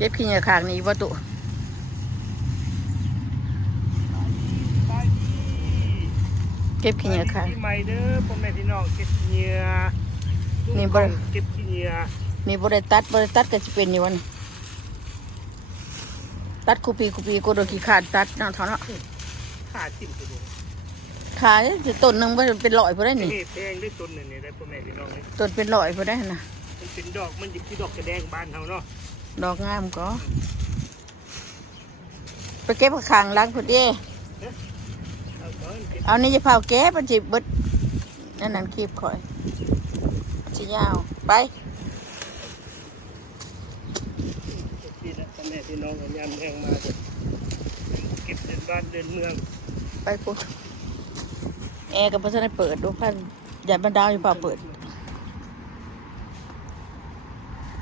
เก็บขี้เหงื่อขางนี้ประตูเก็บขี้เหงื่อขางที่ใหม่เด้อพ่อแม่พี่น้องเก็บขี้เหงื่อนี่บ่เก็บขี้เหงื่อนี่บริตัดก็จะเป็นอยู่วันตัดคูปีกูโดนขี้ขาดตัดเนาะเท่านั้น ขาดจิ้มไปดู ขาจะต้นหนึ่งเป็น100พอได้นี่ แพงได้ต้นนึงนี่ได้พ่อแม่พี่น้องนี่ ต้นเป็น100พอได้นะ มันเป็นดอกมันหยิบที่ดอกกระแดงบ้านเฮาเนาะ ดอกงามก็ไปเก็บขางล้างพุ่นเด้เอานี่จะเผาแก้มันจิบดนั่นคีบข่อยชิยาวไปพี่นะพ่อแม่พี่น้องยามแห้งมาเก็บเดินบ้านเดินเมืองไปพุ่นแอร์กับพัฒนาเปิดดูพันอย่าบรรดาอยู่เปล่าเปิด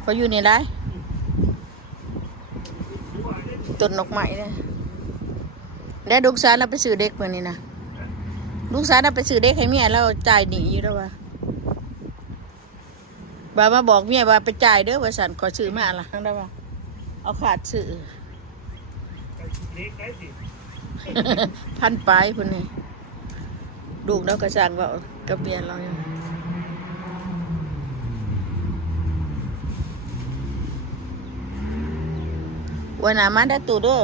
พออยู่นี่ได้ต้นนกไม้เนี่ยแล้วลูกสาวเราไปซื้อเด็กมานี่นะลูกสาวเราไปซื้อเด็กให้เมียเราจ่ายหนีอยู่แล้ววะบ่ามาบอกเมียว่าไปจ่ายเด้อว่าสันขอซื้อมาละทั้งได้ว่าเอาขาดซื้อพันปลายคนนี้ลูกเราก็สั่งว่ากับเมียเราอยู่วันหน้ามาได้ตู่ด้วย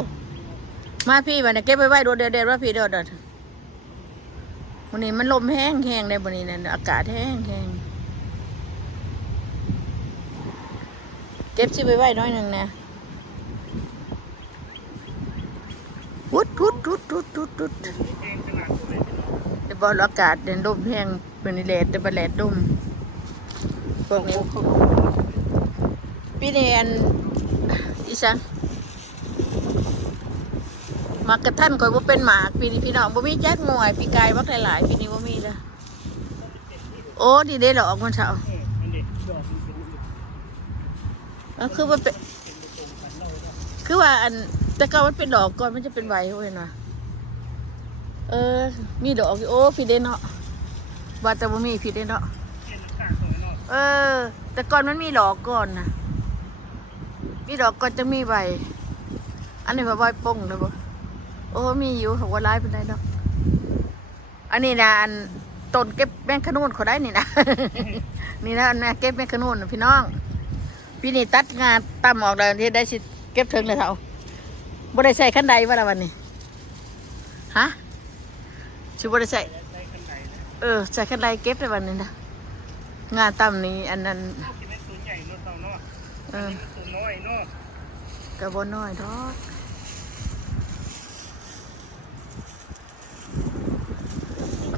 มาพี่วันนี้เก็บไปไว้โดดเด็ดว่าพี่เด็ดวันนี้มันลมแห้งเลยวันนี้เนี่ยอากาศแห้งเก็บชิไปไว้น้อยหนึ่งนะทุดเดี๋ยวบอลอากาศเดินลมแห้งเป็นแดดเดี๋ยวแดดลมพวกนี้พี่เนียนอีสังมากระท่านก่อนว่าเป็นหมากปีนี้พี่น้องบ่มีแจ๊กมวยปีกายวักหลายปีนี้บ่มีละโอ้ดีได้หรอกมันเช้าคือว่าเป็นคือว่าอันแต่ก็มันเป็นดอกก่อนมันจะเป็นใบเว้ยนะมีดอกโอ้พี่เด้เนาะว่าแต่บ่มีพี่เด้เนาะแต่ก่อนมันมีดอกก่อนนะมีดอกก่อนจะมีใบอันนี้ว่าใบป่งเลยบ่โอ้มีอยู่เขาว่าร้ายเป็นไรดอกอันนี้นะอันต้นเก็บแมงขนุนเขาได้นี่นะนี่นะแม่เก็บแมงขนุนพี่น้องพี่นี่ตัดงานตั้มออกเลยที่ได้สิเก็บถึงเลยเท่าบ่ได้ใส่ขั้นใดว่าละวันนี้ฮะชิบ่ได้ใส่ใส่ขั้นใดเก็บเลยวันนี้นะงานตั้มนี้อันนั้นกระบอกน้อยทอด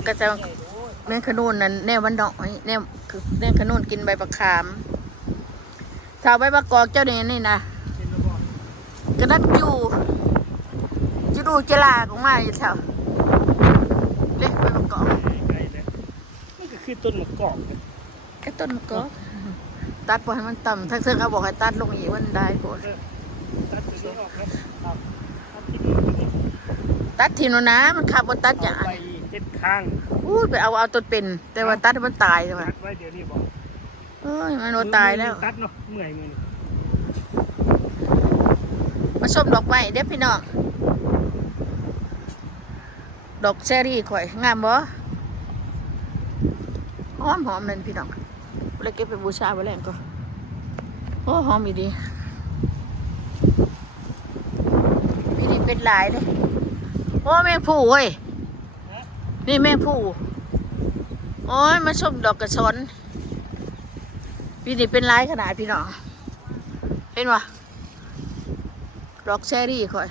ก็จะแมงขนุนนั่นแนววันดอกแนวคือแมงขนุนกินใบประคามถ้าใบประกอบเจ้านี่นะกระดักอยู่จะดูเจลาของมาอยู่แถวเล็กใบประกอบนี่ก็คือต้นมะกอกแค่ต้นมะกอกตัดพอให้มันต่ำถ้าเธอเขาบอกให้ตัดลงอีกวันได้ปวดตัดทีนู้นนะมันขับบนตัดอย่างเจ็ดข้างไปเอาต้นเป็นแต่ว่าตัดมันตายใช่ไหมตัดไว้เดี๋ยวนี้บอกมันโดนตายแล้วตัดเนาะเมื่อยมือมาส้มดอกไม้เด็กพี่น้องดอกเชอรี่ข่อยงามบ่หอมนั่นพี่น้องเลยเก็บไปบูชาไว้แล้วก็โอ้หอมอีดีพี่นี่เป็นหลายเลยโอ้แมงผู้เว้ยนี่แมงผู้โอ้ยมาชมดอกกระชอนพี่นี่เป็นหลายขนาดพี่น้องเห็นปะดอกเชอรี่ค่อย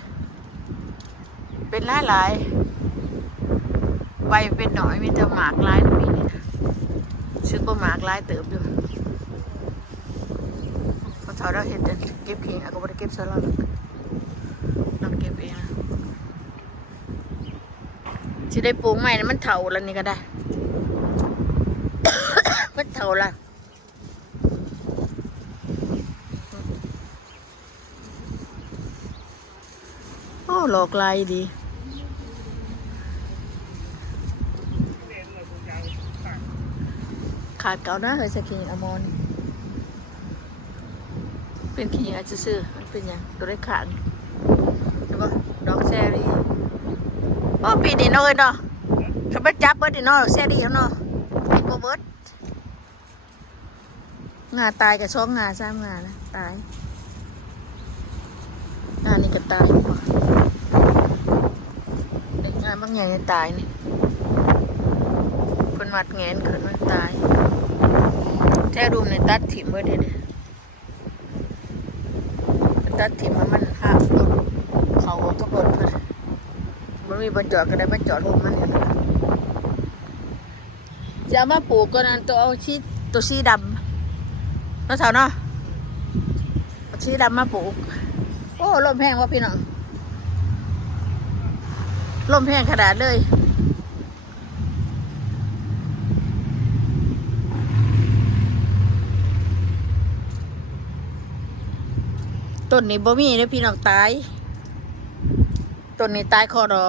เป็นหลายใบเป็นหน่อยมีแต่หมากหลายปีนี้ซื้อก็หมากหลายเติบอยู่พอเท่าเราเห็นเก็บขี้ก็ไม่ได้เก็บซะแล้วนั่งเก็บเองที่ได้ปลูกใหม่มันเถาแล้วนี่ก็ได้ มันเถาละโอ้หลอกลายดีขาดเก่านะเฮ้ยสกินอมอน เป็นขี้อาจจะซื้อมันเป็นอย่างตัวได้ขานหรือว่าดอกแซรี่โอ้ปีนี้เนาะเนาะเขาไปจับเบิร์ดเนาะแซรี่เนาะกินโบเบิร์ดงาตายกับ2 งา3 งานะตายงานี่ก็ตายเด็กงานบางอย่างจะตายนี่คนมัดแงนขึ้นมันตายแท้ดูในตัดถิ่มเบิร์ดเด้ตัดถิ่มมันหักต้นเขาก็บดเพิ่นมันมีบนจอดก็ได้บนจอดลมมันเนี่ยจะเอามาปลูกก็นั่นตัวเอาตัวสีดำแล้วเท่าเนาะเอาสีดำมาปลูกโอ้ลมแห้งวะพี่น้องลมแห้งขนาดเลยต้นนี้บ่มีเลยพี่น้องตายต้นนี้ตายคอดอ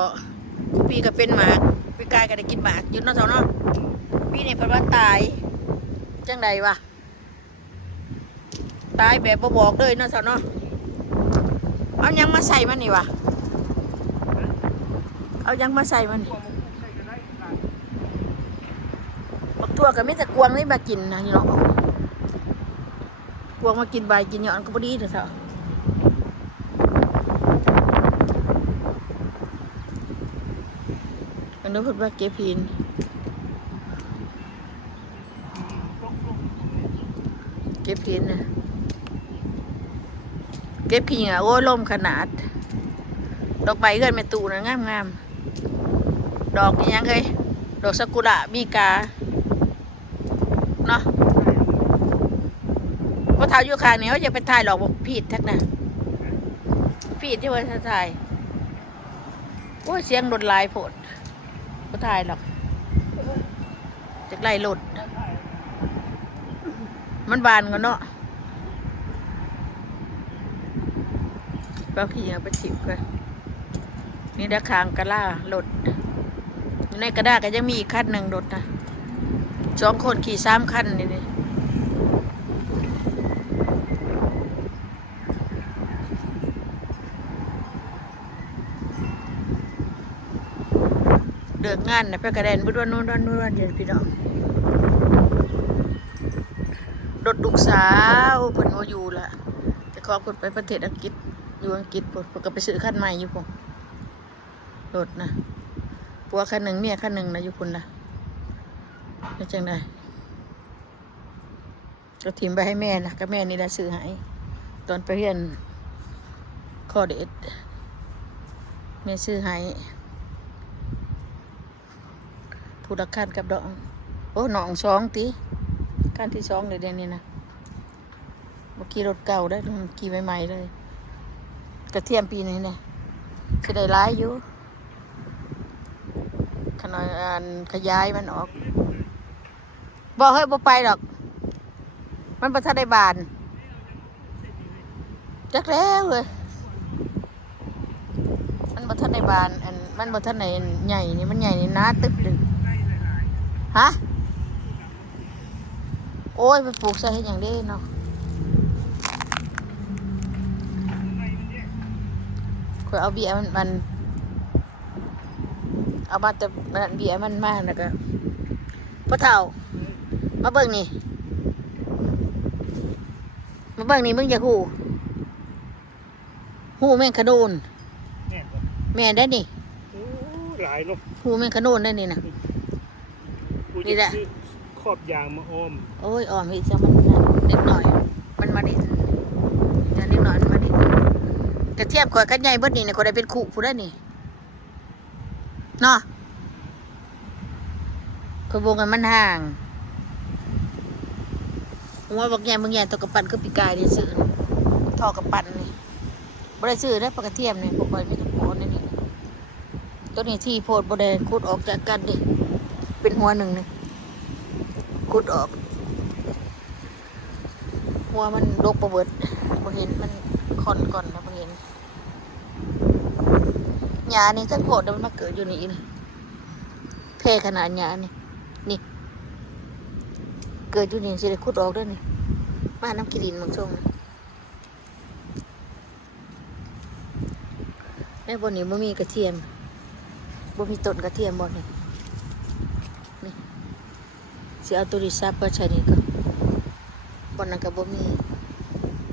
กูปีก็เป็นหมากปีกายก็ได้กินหมากอยู่เนาะเท่าเนาะปีนี้เพิ่นว่าตายจังใดวะตายแบบบ่บอกเลยเนาะเท่าเนาะเอายังมาใส่มันนี่วะเอายังมาใส่มันบักทั่วก็ไม่แต่กวางนี่มากินนะนี่เนาะกวางมากินใบกินหยอนก็บ่ดีเถอะเถอะอันนี้เพิ่นว่าเก็บหินเก็บหินนะเก็บหินอ่ะโอ้ยลมขนาดดอกใบเกินแม่ตู่นะงามดอกอีหยังเอ้ยดอกซากุระมีกาเนาะพอเท้าอยู่ข้างนี้เขาจะไปถ่ายหลอกบอกพีดทักนะพีดที่ว่าถ่ายโอ้ยเสียงรถลายโผดก็ถ่ายหรอกจากไล่รถมันบานกันเนาะบางทีเอาไปฉิบกันนี่ด้าคางกระล่ารถอยู่ในกระดาษก็ยังมีอีกคันหนึ่งรถนะ2 คนขี่3 คันนี่นี่เดือกงานนะไปกระเด็นบุดวันนู้นวันนู้นเดี๋ยวพี่น้องรถลูกสาวเพิ่นว่าอยู่ละจะขอคนไปประเทศอังกฤษอยู่อังกฤษเพิ่นก็ไปซื้อคันใหม่อยู่พุ่นรถนะผัวคันหนึ่งเมียคันหนึ่งนะอยู่พุ่นละเป็นจังไดก็ถิ่มไปให้แม่นะก็แม่นี่ได้ซื้อให้ตอนไปเรียนคอเดดแม่ซื้อให้ผู้ละคันกับดอกโอ้หนอง2ตีคันที่2เลยเดี๋ยวนี้นะเมื่อกี้รถเก่าได้ขี่ใหม่ๆเลยกระเทียมปีนี้เนี่ยจะได้ร้ายอยู่ขนาดขยายมันออกบอกให้บ่ไปหรอกมันประทัดได้บานจักแล้วเลยมันประทัดได้บานมันประทัดไหนใหญ่นี่มันใหญ่นี่นะตึกเลยฮะโอ้ยไปปลูกใส่ให้อย่างนี้เนาะคอยเอาเบี้ยมันเอามาแต่เบี้ยมันมากนะก็พ่อเฒ่ามาเบิ่งนี่มาเบิ่งนี่มึงจะหูแม่งขนูนแม่ได้นี่หลายเนาะหูแม่งขนูนได้นี่นะนี่แหละครอบยางมาอ้อมโอ้ยอ้อมอีกจะมันเล็กหน่อยมันมาดิจะเล็กหน่อยมันมาดิกระเทียมข่อยกันใหญ่เบิดนี่เนี่ยข่อยได้เป็นขู่ผู้ได้นี่เนาะข่อยวงกันมันห่างหัวบักแย่มึงแย่ตัวกระปั่นก็ปีกายนี่ซื้อทอกระปั่นนี่บ่ได้ซื้อได้ปลากระเทียมนี่พวกข่อยไม่ต้องโพดนี่ตัวนี้ที่โพดบ่ได้ขุดออกจากกันดิเป็นหัวหนึ่งนี่ขุดออกหัวมันดกบ่เบิดบ่เห็นมันค่อนก่อนนะบ่เห็นหญ้านี่ทั้งโพดมันมาเกิดอยู่นี่นี่แพร่ขนาดหญ้านี่เกิดอยู่นี่สิได้ขุดออกเด้อนี่มาน้ำกินดินบางช่วง ในบนนี้บ่มีกระเทียมบ่มีต้นกระเทียมบ่เนี่ยนี่สิเอาตัวดิซับก็ใช้นี่ก็บนนั้นก็บ่มี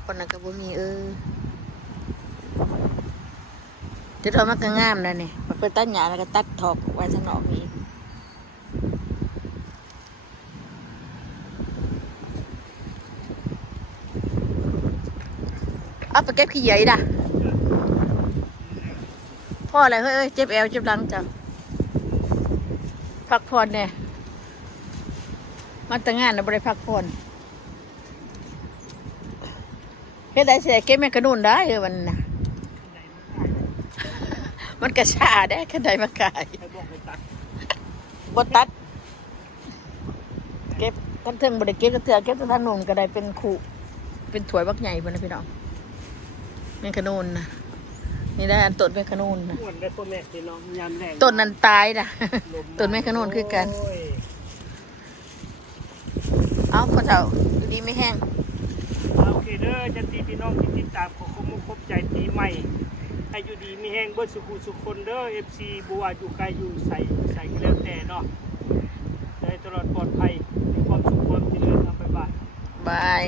บนนั้นก็บ่มีจะทำมันก็งามนะนี่มันเป็นตัดหญ้าแล้วก็ตัดถอกไว้ข้างนอกนี่เอาไปเก็บขี้เหยด่ะพ่ออะไรเฮ้ยเจ็บแอวเจ็บหลังจังพักผ่อนเนี่ยมันแต่งงานนะบ่ได้พักผ่อนเฮ็ดได้เสียเก็บแม่กระนุนได้มันน่ะมันกระชาได้ขันใดมาขาย ให้บอกให้ตัด บดตัดเก็บกันเทิงบไดเก็บกระเทือเก็บตัวทางนุ่มก็ได้เป็นขู่เป็นถ้วยบักใหญ่บ่นะพี่น้องแม่ขนุนนะนี่ได้อันต้นแม่ขนุนนะ อ้วนได้พ่อแม่พี่น้องยามแรง ต้นนั้นตายนะ ลม ต้นแม่ขนุนคือกัน โอ้ย เอ้าพ่อเฒ่าอยู่ดีไม่แห้ง โอเคเด้อจันทีพี่น้องที่ติดตามขอคมคบใจปีใหม่ให้อยู่ดีมีแห้งเบิดสุขุสุขคนเด้อ FC บัวอยู่ไกลอยู่ใส่ก็แล้วแต่เนาะได้ตลอดปลอดภัยมีความสุขความเจริญเอาไปบ้าน บาย